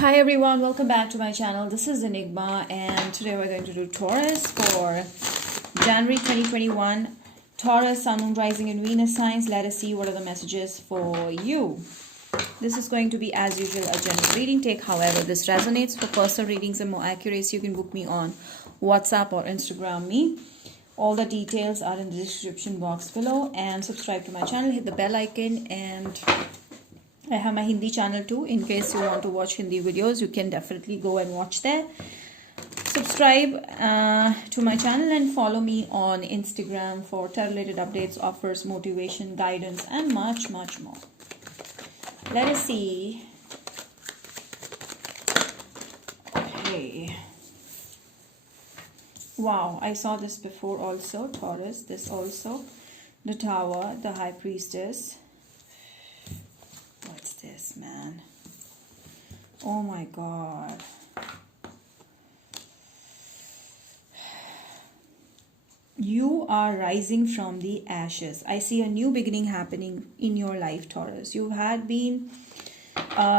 Hi everyone, welcome back to my channel. This is Enigma and today we're going to do Taurus for January 2021. Taurus, Sun, Moon, Rising and Venus signs. Let us see what are the messages for you. This is going to be as usual a general reading. Take however this resonates. For personal readings and more accuracy, you can book me on WhatsApp or Instagram me. All the details are in the description box below, and subscribe to my channel, hit the bell icon, and I have my Hindi channel too. In case you want to watch Hindi videos, you can definitely go and watch there. Subscribe to my channel and follow me on Instagram for tarot-related updates, offers, motivation, guidance, and much, much more. Let us see. Okay. Wow, I saw this before also. Taurus, this also. The Tower, the High Priestess. What's this, man? Oh my God. You are rising from the ashes. I see a new beginning happening in your life, Taurus. You had been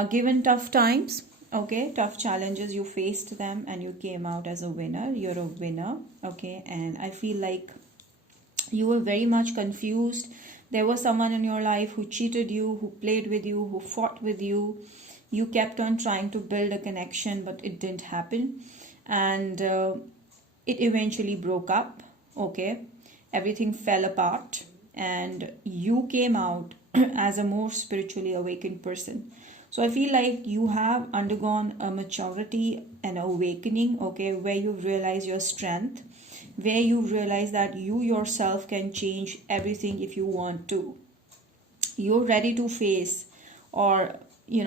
given tough times, okay, tough challenges. You faced them and you came out as a winner. You're a winner, okay, and I feel like you were very much confused. There was someone in your life who cheated you, who played with you, who fought with you. You kept on trying to build a connection, but it didn't happen. And it eventually broke up, okay? Everything fell apart. And you came out as a more spiritually awakened person. So I feel like you have undergone a maturity and awakening, okay, where you realize your strength, where you realize that you yourself can change everything if you want to. You're ready to face, or you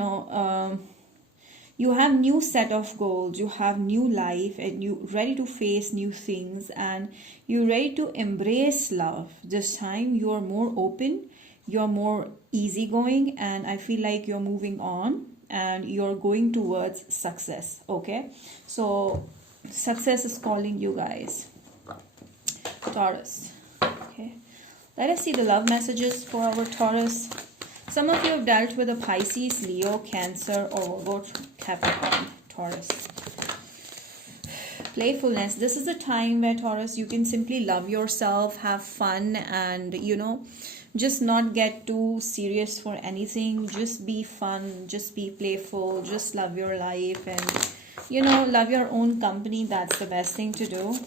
have new set of goals, you have new life, and you ready to face new things, and you're ready to embrace love. This time you're more open, you're more easygoing, and I feel like you're moving on and you're going towards success, okay? So success is calling you guys, Taurus. Okay, let us see the love messages for our Taurus. Some of you have dealt with a Pisces, Leo, Cancer, or Virgo, Capricorn, Taurus. Playfulness. This is a time where, Taurus, you can simply love yourself, have fun, and just not get too serious for anything. Just be fun, just be playful, just love your life, and love your own company. That's the best thing to do.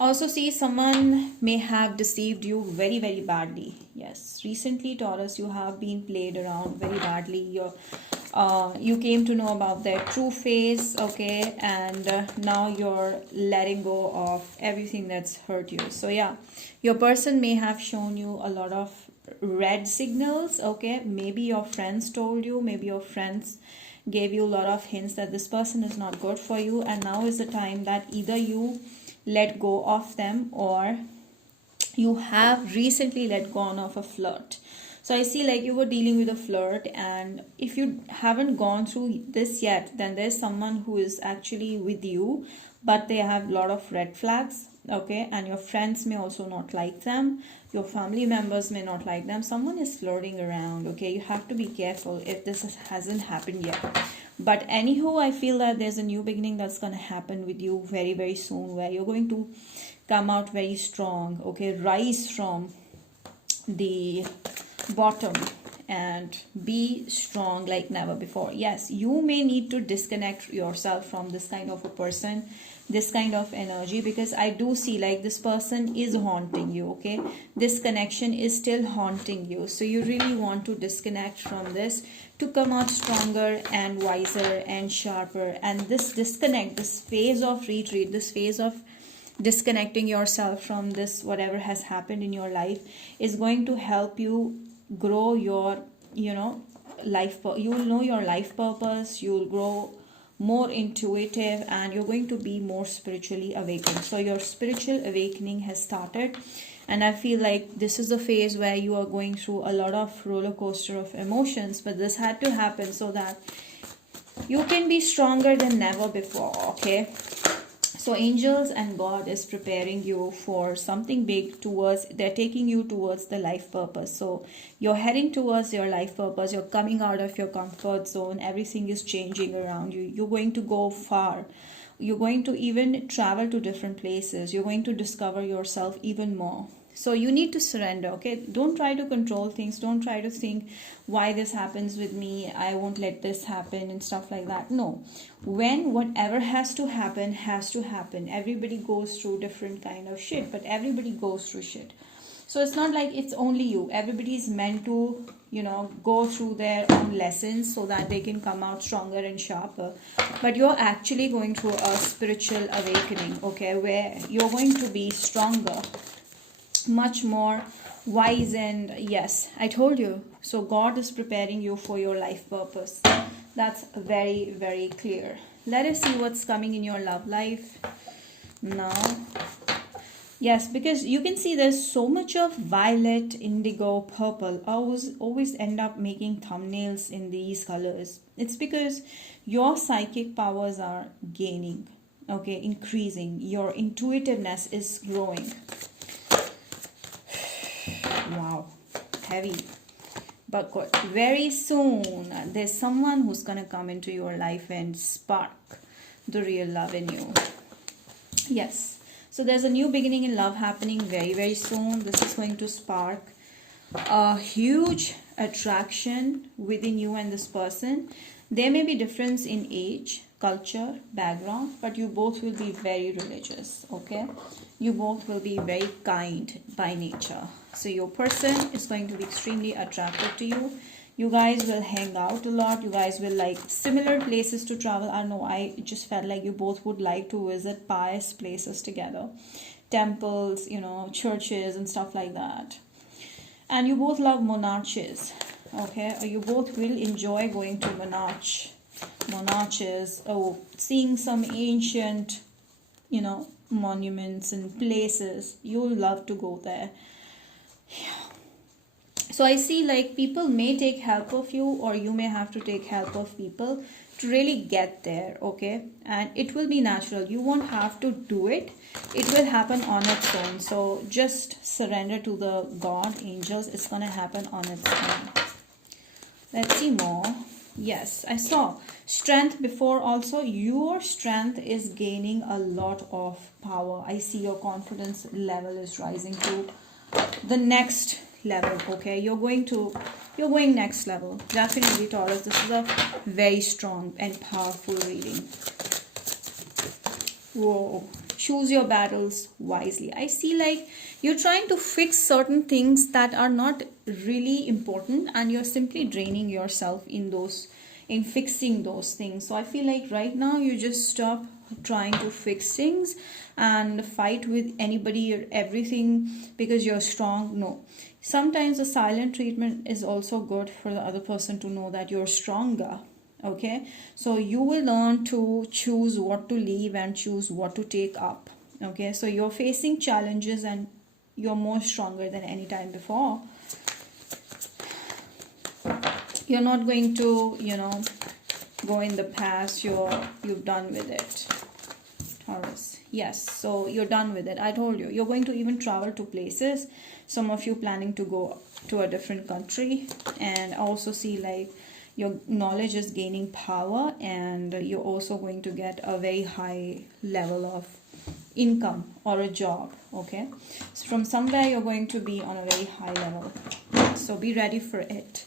Also see, someone may have deceived you very, very badly. Yes, recently, Taurus, you have been played around very badly. You came to know about their true face, okay, and now you're letting go of everything that's hurt you. So yeah, your person may have shown you a lot of red signals, okay. Maybe your friends told you, maybe your friends gave you a lot of hints that this person is not good for you, and now is the time that either you let go of them, or you have recently let go of a flirt. So I see like you were dealing with a flirt, and if you haven't gone through this yet, then there's someone who is actually with you, but they have a lot of red flags, okay, and your friends may also not like them, your family members may not like them. Someone is flirting around, okay. You have to be careful if this hasn't happened yet. But anywho, I feel that there's a new beginning that's going to happen with you very, very soon, where you're going to come out very strong, okay, rise from the bottom and be strong like never before. Yes, you may need to disconnect yourself from this kind of a person, this kind of energy, because I do see like this person is haunting you, okay. This connection is still haunting you, so you really want to disconnect from this to come out stronger and wiser and sharper. And this disconnect, this phase of retreat, this phase of disconnecting yourself from this whatever has happened in your life is going to help you grow your life. You'll know your life purpose, you'll grow more intuitive, and you're going to be more spiritually awakened. So your spiritual awakening has started, and I feel like this is a phase where you are going through a lot of roller coaster of emotions, but this had to happen so that you can be stronger than never before, okay. So angels and God is preparing you for something big. Towards, they're taking you towards the life purpose. So you're heading towards your life purpose. You're coming out of your comfort zone. Everything is changing around you. You're going to go far. You're going to even travel to different places. You're going to discover yourself even more. So you need to surrender, okay? Don't try to control things. Don't try to think why this happens with me. I won't let this happen and stuff like that. No. When whatever has to happen has to happen. Everybody goes through different kind of shit, but everybody goes through shit. So it's not like it's only you. Everybody is meant to, go through their own lessons so that they can come out stronger and sharper. But you're actually going through a spiritual awakening, okay, where you're going to be stronger, much more wise, and yes, I told you. So God is preparing you for your life purpose. That's very, very clear. Let us see what's coming in your love life now. Yes, because you can see there's so much of violet, indigo, purple. I always end up making thumbnails in these colors. It's because your psychic powers are gaining, okay, increasing. Your intuitiveness is growing. Wow, heavy. But good. Very soon, there's someone who's going to come into your life and spark the real love in you. Yes. So there's a new beginning in love happening very, very soon. This is going to spark a huge attraction within you and this person. There may be difference in age, culture, background, but you both will be very religious, okay? You both will be very kind by nature. So your person is going to be extremely attractive to you. You guys will hang out a lot. You guys will like similar places to travel. I know, I just felt like you both would like to visit pious places together. Temples, churches and stuff like that. And you both love monarches, okay? Or you both will enjoy going to monarches, seeing some ancient, monuments and places. You'll love to go there. Yeah. So I see like people may take help of you, or you may have to take help of people to really get there, okay? And it will be natural. You won't have to do it. It will happen on its own. So just surrender to the God, angels. It's going to happen on its own. Let's see more. Yes, I saw strength before also. Your strength is gaining a lot of power. I see your confidence level is rising to the next level, okay? You're going next level. Definitely, Taurus. This is a very strong and powerful reading. Whoa. Choose your battles wisely. I see like you're trying to fix certain things that are not really important, and you're simply draining yourself in fixing those things. So I feel like right now you just stop trying to fix things and fight with anybody or everything because you're strong. No. Sometimes a silent treatment is also good for the other person to know that you're stronger. Okay, so you will learn to choose what to leave and choose what to take up. Okay, so you're facing challenges and you're more stronger than any time before. You're not going to, go in the past. You've done with it, Taurus. Yes, so you're done with it. I told you, you're going to even travel to places. Some of you planning to go to a different country, and also see like your knowledge is gaining power, and you're also going to get a very high level of income or a job, okay? So from somewhere you're going to be on a very high level. So be ready for it.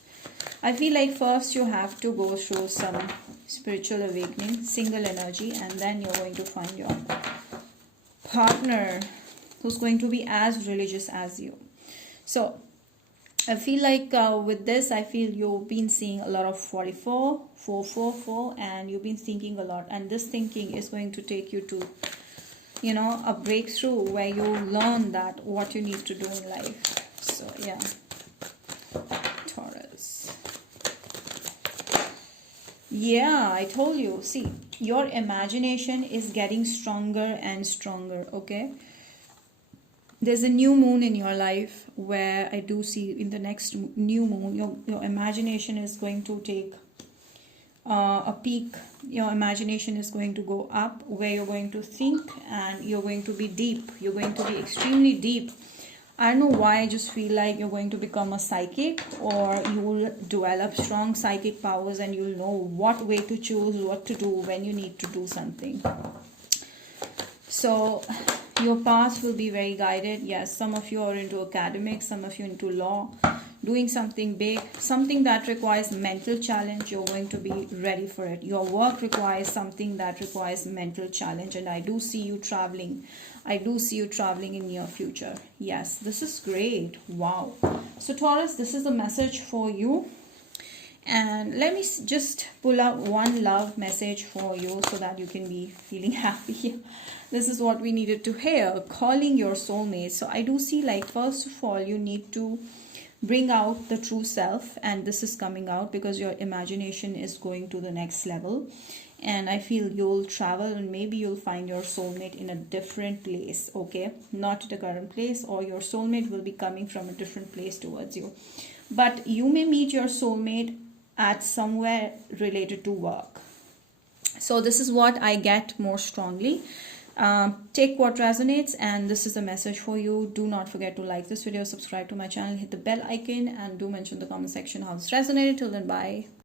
I feel like first you have to go through some spiritual awakening, single energy, and then you're going to find your partner who's going to be as religious as you. So I feel like with this, I feel you've been seeing a lot of 44, 444, and you've been thinking a lot. And this thinking is going to take you to, a breakthrough where you learn that what you need to do in life. So, yeah. Taurus. Yeah, I told you. See, your imagination is getting stronger and stronger, okay? There's a new moon in your life where I do see in the next new moon, your imagination is going to take a peak. your imagination is going to go up, where you're going to think and you're going to be deep. You're going to be extremely deep. I don't know why, I just feel like you're going to become a psychic, or you will develop strong psychic powers and you'll know what way to choose, what to do when you need to do something. So your path will be very guided. Yes, some of you are into academics, some of you into law, doing something big, something that requires mental challenge. You're going to be ready for it. Your work requires something that requires mental challenge, and I do see you traveling. I do see you traveling in near future. Yes, this is great. Wow. So Taurus, this is a message for you. And let me just pull out one love message for you so that you can be feeling happy. This is what we needed to hear. Calling your soulmate. So I do see, like, first of all, you need to bring out the true self, and this is coming out because your imagination is going to the next level. And I feel you'll travel, and maybe you'll find your soulmate in a different place, okay? Not the current place, or your soulmate will be coming from a different place towards you. But you may meet your soulmate at somewhere related to work. So this is what I get more strongly. Take what resonates, and this is the message for you. Do not forget to like this video, subscribe to my channel, hit the bell icon, and do mention in the comment section how this resonated. Till then, bye.